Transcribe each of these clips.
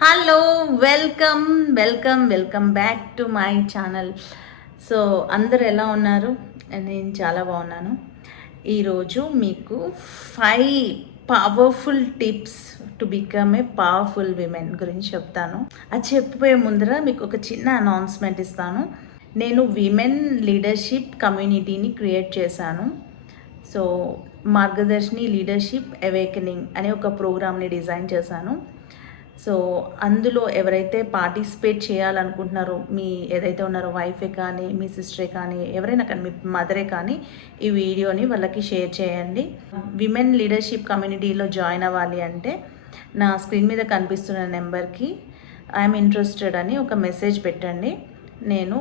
Hello, welcome welcome welcome back to my channel. So అందరు ఎలా ఉన్నారు? నేను చాలా బాగున్నాను. ఈరోజు మీకు 5 powerful tips to become a powerful women గురించి చెప్తాను. అది చెప్పిపోయే ముందర మీకు ఒక చిన్న అనౌన్స్మెంట్ ఇస్తాను. నేను విమెన్ లీడర్షిప్ కమ్యూనిటీని క్రియేట్ చేశాను. సో మార్గదర్శిని లీడర్షిప్ అవేకనింగ్ అనే ఒక ప్రోగ్రామ్ని డిజైన్ చేశాను. సో అందులో ఎవరైతే పార్టిసిపేట్ చేయాలనుకుంటున్నారో, మీ ఏదైతే ఉన్నారో వైఫే కానీ, మీ సిస్టరే కానీ, ఎవరైనా కానీ, మీ మదరే కానీ, ఈ వీడియోని వాళ్ళకి షేర్ చేయండి. విమెన్ లీడర్షిప్ కమ్యూనిటీలో జాయిన్ అవ్వాలి అంటే నా స్క్రీన్ మీద కనిపిస్తున్న నెంబర్కి ఐఎమ్ ఇంట్రెస్టెడ్ అని ఒక మెసేజ్ పెట్టండి. నేను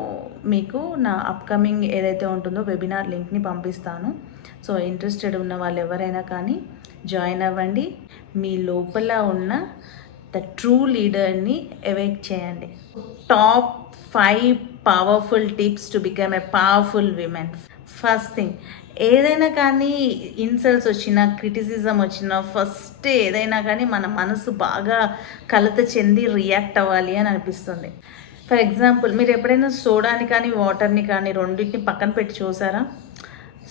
మీకు నా అప్కమింగ్ ఏదైతే ఉంటుందో వెబినార్ లింక్ని పంపిస్తాను. సో ఇంట్రెస్టెడ్ ఉన్న వాళ్ళు ఎవరైనా కానీ జాయిన్ అవ్వండి. మీ లోపల ఉన్న ద ట్రూ లీడర్ని అవేక్ చేయండి. Top 5 powerful tips to become a powerful women. First thing, ఏదైనా కానీ ఇన్సల్ట్స్ వచ్చినా, క్రిటిసిజం వచ్చినా, ఫస్ట్ ఏదైనా కానీ మన మనసు బాగా కలత చెంది రియాక్ట్ అవ్వాలి అని అనిపిస్తుంది. ఫర్ ఎగ్జాంపుల్, మీరు ఎప్పుడైనా సోడాని కానీ వాటర్ని కానీ రెండింటిని పక్కన పెట్టి చూసారా?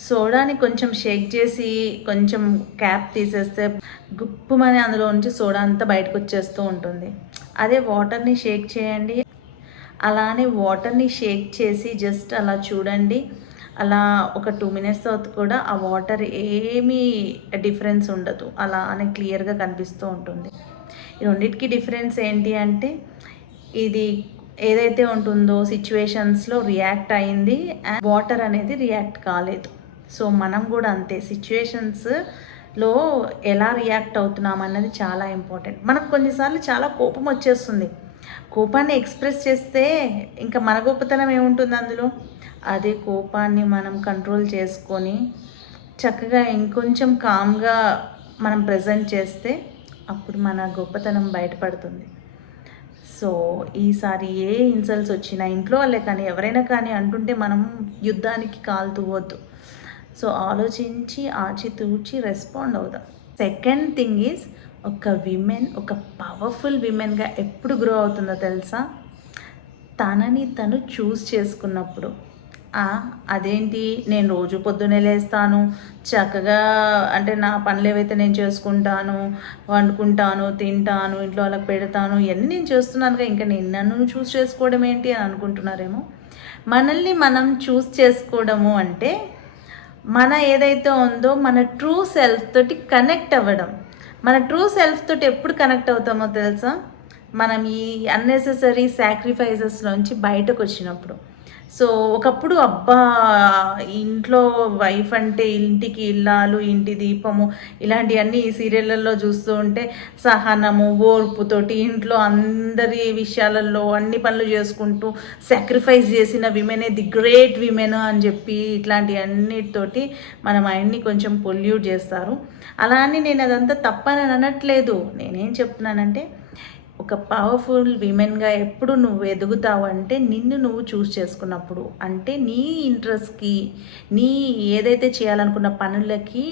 సోడాని కొంచెం షేక్ చేసి కొంచెం క్యాప్ తీసేస్తే గుప్పుమని అందులో నుంచి సోడా అంతా బయటకు వచ్చేస్తూ ఉంటుంది. అదే వాటర్ని షేక్ చేయండి. అలానే వాటర్ని షేక్ చేసి జస్ట్ అలా చూడండి. అలా ఒక 2 మినిట్స్ తర్వాత కూడా ఆ వాటర్ ఏమీ డిఫరెన్స్ ఉండదు, అలానే క్లియర్గా కనిపిస్తూ ఉంటుంది. ఈ రెండింటికి డిఫరెన్స్ ఏంటి అంటే, ఇది ఏదైతే ఉంటుందో సిచ్యువేషన్స్లో రియాక్ట్ అయింది, వాటర్ అనేది రియాక్ట్ కాలేదు. సో మనం కూడా అంతే, సిచ్యువేషన్స్లో ఎలా రియాక్ట్ అవుతున్నాం అన్నది చాలా ఇంపార్టెంట్. మనకు కొన్నిసార్లు చాలా కోపం వచ్చేస్తుంది. కోపాన్ని ఎక్స్ప్రెస్ చేస్తే ఇంకా మన గొప్పతనం ఏముంటుంది అందులో? అదే కోపాన్ని మనం కంట్రోల్ చేసుకొని చక్కగా ఇంకొంచెం కామ్గా మనం ప్రజెంట్ చేస్తే అప్పుడు మన గొప్పతనం బయటపడుతుంది. సో ఈసారి ఏ ఇన్సల్ట్స్ వచ్చినా, ఇంట్లో వాళ్ళే కానీ ఎవరైనా కానీ అంటుంటే మనం యుద్ధానికి కాలుతువద్దు. సో ఆలోచించి ఆచితూచి రెస్పాండ్ అవుదాం. సెకండ్ థింగ్ ఈజ్, ఒక విమెన్ ఒక పవర్ఫుల్ విమెన్గా ఎప్పుడు గ్రో అవుతుందో తెలుసా? తనని తను చూస్ చేసుకున్నప్పుడు. అదేంటి, నేను రోజు పొద్దున్నే లేస్తాను, చక్కగా అంటే నా పనులు ఏవైతే నేను చేసుకుంటాను, వండుకుంటాను, తింటాను, ఇంట్లో వాళ్ళకి పెడతాను, ఇవన్నీ నేను చేస్తున్నానుగా, ఇంకా నేను నన్ను చూస్ చేసుకోవడం ఏంటి అని అనుకుంటున్నారేమో. మనల్ని మనం చూస్ చేసుకోవడము అంటే మన ఏదైతే ఉందో మన ట్రూ సెల్ఫ్ తోటి కనెక్ట్ అవ్వడం. మన ట్రూ సెల్ఫ్ తోటి ఎప్పుడు కనెక్ట్ అవుతామో తెలుసా? మనం ఈ అన్నెసెసరీ సాక్రిఫైజెస్లోంచి బయటకు వచ్చినప్పుడు. సో ఒకప్పుడు అబ్బా, ఇంట్లో వైఫ్ అంటే ఇంటికి ఇల్లాలు, ఇంటి దీపము, ఇలాంటివన్నీ ఈ సీరియళ్ళల్లో చూస్తూ ఉంటే సహనము, ఓర్పుతోటి ఇంట్లో అందరి విషయాలలో అన్ని పనులు చేసుకుంటూ సాక్రిఫైస్ చేసిన విమెనే ది గ్రేట్ విమెన్ అని చెప్పి ఇట్లాంటి అన్నిటితోటి మన మైండ్ని కొంచెం పొల్యూట్ చేస్తారు. అలా అని నేను అదంతా తప్పని అనట్లేదు. నేనేం చెప్తున్నానంటే, ఒక పవర్ఫుల్ విమెన్గా ఎప్పుడు నువ్వు ఎదుగుతావు అంటే నిన్ను నువ్వు చూస్ చేసుకున్నప్పుడు. అంటే నీ ఇంట్రెస్ట్కి, నీ ఏదైతే చేయాలనుకున్న పనులకి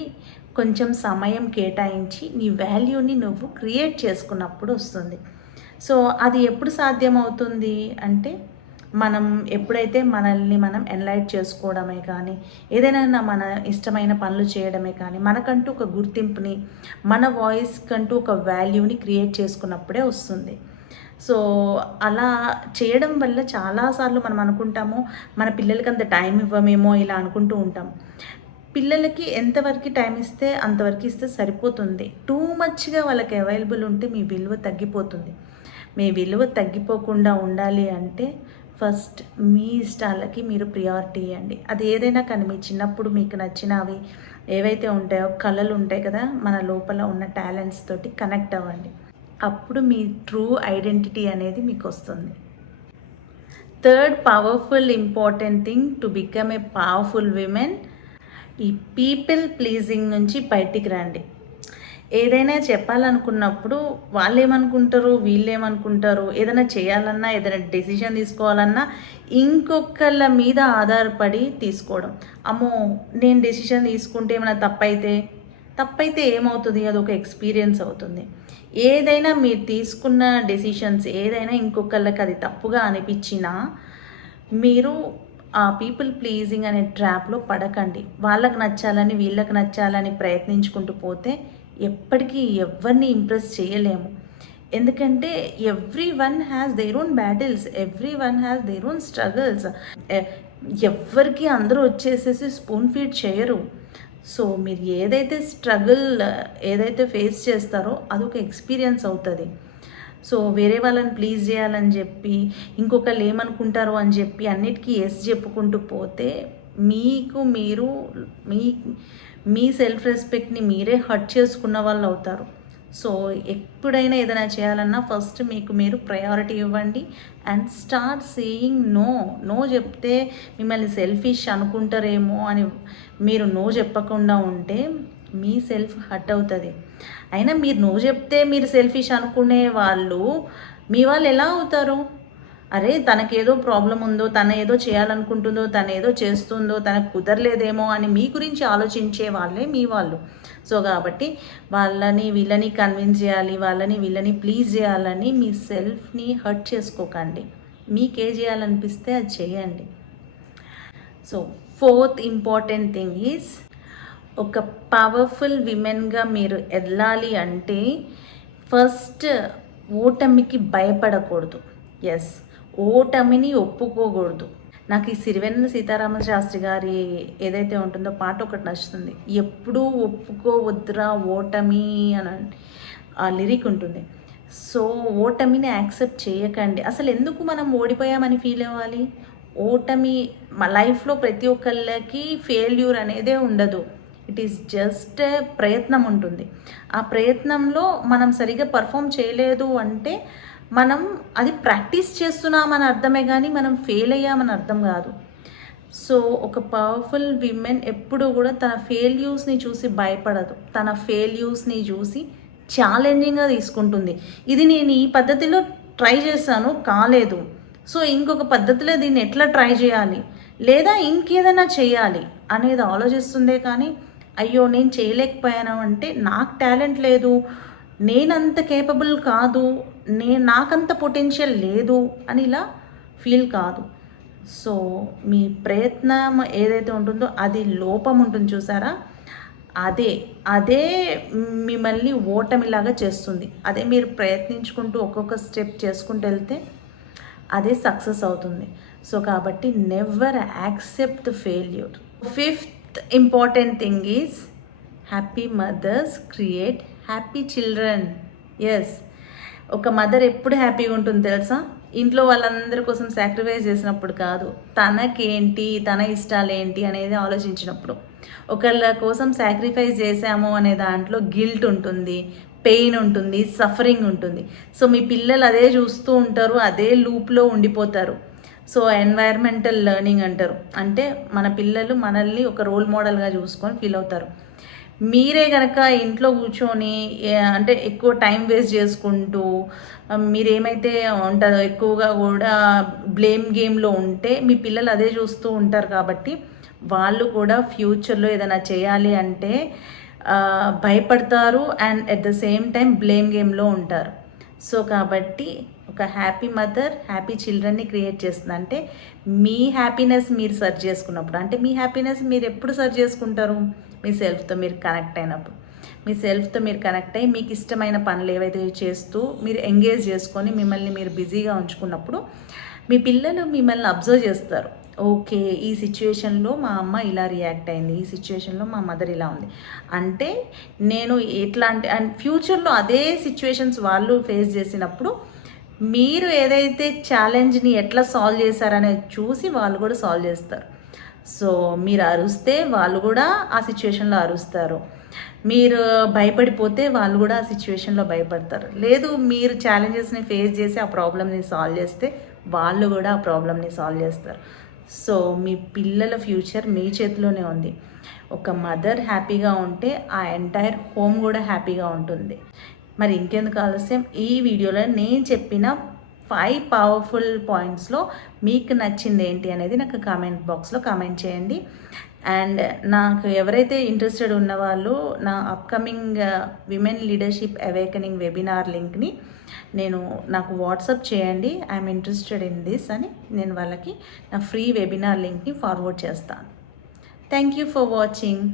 కొంచెం సమయం కేటాయించి నీ వాల్యూని నువ్వు క్రియేట్ చేసుకున్నప్పుడు వస్తుంది. సో అది ఎప్పుడు సాధ్యమవుతుంది అంటే, మనం ఎప్పుడైతే మనల్ని మనం ఎన్లైట్ చేసుకోవడమే కానీ, ఏదైనా మన ఇష్టమైన పనులు చేయడమే కానీ, మనకంటూ ఒక గుర్తింపుని, మన వాయిస్ కంటూ ఒక వాల్యూని క్రియేట్ చేసుకున్నప్పుడే వస్తుంది. సో అలా చేయడం వల్ల చాలాసార్లు మనం అనుకుంటాము, మన పిల్లలకి అంత టైం ఇవ్వమేమో ఇలా అనుకుంటూ ఉంటాం. పిల్లలకి ఎంతవరకు టైం ఇస్తే అంతవరకు ఇస్తే సరిపోతుంది. టూ మచ్గా వాళ్ళకి అవైలబుల్ ఉంటే మీ విలువ తగ్గిపోతుంది. మీ విలువ తగ్గిపోకుండా ఉండాలి అంటే ఫస్ట్ మీ ఇష్టాలకి మీరు ప్రియారిటీ ఇవ్వండి. అది ఏదైనా కానీ, మీ చిన్నప్పుడు మీకు నచ్చినవి ఏవైతే ఉంటాయో, కళలు ఉంటాయి కదా, మన లోపల ఉన్న టాలెంట్స్ తోటి కనెక్ట్ అవ్వండి. అప్పుడు మీ ట్రూ ఐడెంటిటీ అనేది మీకు వస్తుంది. Third powerful important thing to become a powerful women, ఈ పీపుల్ ప్లీజింగ్ నుంచి బయటికి రండి. ఏదైనా చెప్పాలనుకున్నప్పుడు వాళ్ళు ఏమనుకుంటారు, వీళ్ళు ఏమనుకుంటారు, ఏదైనా చేయాలన్నా, ఏదైనా డెసిషన్ తీసుకోవాలన్నా ఇంకొకళ్ళ మీద ఆధారపడి తీసుకోవడం. అమ్మో, నేను డెసిషన్ తీసుకుంటే ఏమైనా తప్పైతే ఏమవుతుంది? అది ఒక ఎక్స్పీరియన్స్ అవుతుంది. ఏదైనా మీరు తీసుకున్న డెసిషన్స్ ఏదైనా ఇంకొకళ్ళకి అది తప్పుగా అనిపించినా మీరు ఆ పీపుల్ ప్లీజింగ్ అనే ట్రాప్లో పడకండి. వాళ్ళకి నచ్చాలని వీళ్ళకి నచ్చాలని ప్రయత్నించుకుంటూ పోతే ఎప్పటికీ ఎవరిని ఇంప్రెస్ చేయలేము. ఎందుకంటే every one has their own battles, every one has their own struggles. ఎవ్వరికి అందరూ వచ్చేసేసి స్పూన్ ఫీడ్ చేయరు. సో మీరు ఏదైతే స్ట్రగుల్ ఏదైతే ఫేస్ చేస్తారో అదొక ఎక్స్పీరియన్స్ అవుతుంది. సో వేరే వాళ్ళని ప్లీజ్ చేయాలని చెప్పి ఇంకొకళ్ళు ఏమనుకుంటారో అని చెప్పి అన్నిటికీ ఎస్ చెప్పుకుంటూ పోతే మీకు మీరు మీ సెల్ఫ్ రెస్పెక్ట్ని మీరే హర్ట్ చేసుకున్న వాళ్ళు అవుతారు. సో ఎప్పుడైనా ఏదైనా చేయాలన్నా ఫస్ట్ మీకు మీరు ప్రయారిటీ ఇవ్వండి and start saying no. No చెప్తే మిమ్మల్ని సెల్ఫిష్ అనుకుంటారేమో అని మీరు నో చెప్పకుండా ఉంటే మీ సెల్ఫ్ హర్ట్ అవుతుంది. అయినా మీరు నో చెప్తే మీరు సెల్ఫిష్ అనుకునే వాళ్ళు మీ వాళ్ళు ఎలా అవుతారు? అరే తనకేదో ప్రాబ్లం ఉందో, తన ఏదో చేయాలనుకుంటుందో, తను ఏదో చేస్తుందో, తనకు కుదరలేదేమో అని మీ గురించి ఆలోచించే వాళ్ళే మీ వాళ్ళు. సో కాబట్టి వాళ్ళని వీళ్ళని కన్విన్స్ చేయాలి, వాళ్ళని వీళ్ళని ప్లీజ్ చేయాలని మీ సెల్ఫ్ని హర్ట్ చేసుకోకండి. మీకే చేయాలనిపిస్తే అది చేయండి. So 4th important thing is, ఒక పవర్ఫుల్ విమెన్గా మీరు ఎదలాలి అంటే ఫస్ట్ ఓటమికి భయపడకూడదు. ఎస్, ఓటమిని ఒప్పుకోకూడదు. నాకు ఈ సిరివెన్నెల సీతారామ శాస్త్రి గారి ఏదైతే ఉంటుందో పాట ఒకటి నచ్చుతుంది. ఎప్పుడూ ఒప్పుకోవద్దురా ఓటమి అని ఆ లిరిక్ ఉంటుంది. సో ఓటమిని యాక్సెప్ట్ చేయకండి. అసలు ఎందుకు మనం ఓడిపోయామని ఫీల్ అవ్వాలి? ఓటమి మా లైఫ్లో ప్రతి ఒక్కళ్ళకి ఫెయిల్యూర్ అనేదే ఉండదు. ఇట్ ఈస్ జస్ట్ ప్రయత్నం ఉంటుంది. ఆ ప్రయత్నంలో మనం సరిగ్గా పర్ఫామ్ చేయలేదు అంటే మనం అది ప్రాక్టీస్ చేస్తున్నామని అర్థమే కానీ మనం ఫెయిల్ అయ్యామని అర్థం కాదు. సో ఒక పవర్ఫుల్ విమెన్ ఎప్పుడు కూడా తన ఫెయిల్యూర్స్ని చూసి భయపడదు. తన ఫెయిల్యూర్స్ని చూసి ఛాలెంజింగ్గా తీసుకుంటుంది. ఇది నేను ఈ పద్ధతిలో ట్రై చేశాను, కాలేదు, సో ఇంకొక పద్ధతిలో దీన్ని ఎట్లా ట్రై చేయాలి లేదా ఇంకేదైనా చేయాలి అనేది ఆలోచిస్తుందే కానీ అయ్యో నేను చేయలేకపోయాను అంటే నాకు టాలెంట్ లేదు, నేనంత కేపబుల్ కాదు, నాకంత పొటెన్షియల్ లేదు అని ఇలా ఫీల్ కాదు. సో మీ ప్రయత్నం ఏదైతే ఉంటుందో అది లోపం ఉంటుంది చూసారా, అదే మిమ్మల్ని ఓటమిలాగా చేస్తుంది. అదే మీరు ప్రయత్నించుకుంటూ ఒక్కొక్క స్టెప్ చేసుకుంటూ వెళ్తే అదే సక్సెస్ అవుతుంది. సో కాబట్టి never accept the failure. 5th important thing is, happy mothers create happy children. Yes, ఒక మదర్ ఎప్పుడు హ్యాపీగా ఉంటుంది తెలుసా? ఇంట్లో వాళ్ళందరి కోసం సాక్రిఫైస్ చేసినప్పుడు కాదు, తనకేంటి తన ఇష్టాలు ఏంటి అనేది ఆలోచించినప్పుడు. ఒకళ్ళ కోసం సాక్రిఫైస్ చేసాము అనే దాంట్లో గిల్ట్ ఉంటుంది, పెయిన్ ఉంటుంది, సఫరింగ్ ఉంటుంది. సో మీ పిల్లలు అదే చూస్తూ ఉంటారు, అదే లూప్లో ఉండిపోతారు. సో ఎన్వైర్మెంటల్ లెర్నింగ్ అంటారు. అంటే మన పిల్లలు మనల్ని ఒక రోల్ మోడల్గా చూసుకొని ఫీల్ అవుతారు. మీరే కనుక ఇంట్లో కూర్చొని అంటే ఎక్కువ టైం వేస్ట్ చేసుకుంటూ మీరేమైతే ఉంటుందో ఎక్కువగా కూడా బ్లేమ్ గేమ్లో ఉంటే మీ పిల్లలు అదే చూస్తూ ఉంటారు. కాబట్టి వాళ్ళు కూడా ఫ్యూచర్లో ఏదైనా చేయాలి అంటే భయపడతారు and at the same time blame గేమ్లో ఉంటారు. సో కాబట్టి ఒక హ్యాపీ మదర్ హ్యాపీ చిల్డ్రన్ని క్రియేట్ చేస్తుంది. అంటే మీ హ్యాపీనెస్ మీరు సర్చ్ చేసుకున్నప్పుడు, అంటే మీ హ్యాపీనెస్ మీరు ఎప్పుడు సర్చ్ చేసుకుంటారు? మీ సెల్ఫ్తో మీరు కనెక్ట్ అయినప్పుడు. మీ సెల్ఫ్తో మీరు కనెక్ట్ అయ్యి మీకు ఇష్టమైన పనులు ఏవైతే చేస్తూ మీరు ఎంగేజ్ చేసుకొని మిమ్మల్ని మీరు బిజీగా ఉంచుకున్నప్పుడు మీ పిల్లలు మిమ్మల్ని అబ్జర్వ్ చేస్తారు. ఓకే, ఈ సిచ్యువేషన్లో మా అమ్మ ఇలా రియాక్ట్ అయింది, ఈ సిచ్యువేషన్లో మా మదర్ ఇలా ఉంది అంటే నేను ఎట్లాంటి అండ్ ఫ్యూచర్లో అదే సిచ్యువేషన్స్ వాళ్ళు ఫేస్ చేసినప్పుడు మీరు ఏదైతే ఛాలెంజ్ని ఎట్లా సాల్వ్ చేశారనేది చూసి వాళ్ళు కూడా సాల్వ్ చేస్తారు. సో మీరు అరుస్తే వాళ్ళు కూడా ఆ సిచ్యువేషన్లో అరుస్తారు, మీరు భయపడిపోతే వాళ్ళు కూడా ఆ సిచ్యువేషన్లో భయపడతారు. లేదు మీరు ఛాలెంజెస్ని ఫేస్ చేసి ఆ ప్రాబ్లమ్ని సాల్వ్ చేస్తే వాళ్ళు కూడా ఆ ప్రాబ్లమ్ని సాల్వ్ చేస్తారు. సో మీ పిల్లల ఫ్యూచర్ మీ చేతిలోనే ఉంది. ఒక మదర్ హ్యాపీగా ఉంటే ఆ ఎంటైర్ హోమ్ కూడా హ్యాపీగా ఉంటుంది. మరి ఇంకెందుకు ఆలస్యం, ఈ వీడియోలో నేను చెప్పిన 5 పవర్ఫుల్ పాయింట్స్లో మీకు నచ్చింది ఏంటి అనేది నాకు కామెంట్ బాక్స్లో కామెంట్ చేయండి. అండ్ నాకు ఎవరైతే ఇంట్రెస్టెడ్ ఉన్నవాళ్ళు నా upcoming women leadership awakening webinar లింక్ని నాకు వాట్సాప్ చేయండి, ఐఎమ్ ఇంట్రెస్టెడ్ ఇన్ దిస్ అని నేను వాళ్ళకి నా ఫ్రీ వెబినార్ లింక్ని ఫార్వర్డ్ చేస్తాను. Thank you for watching.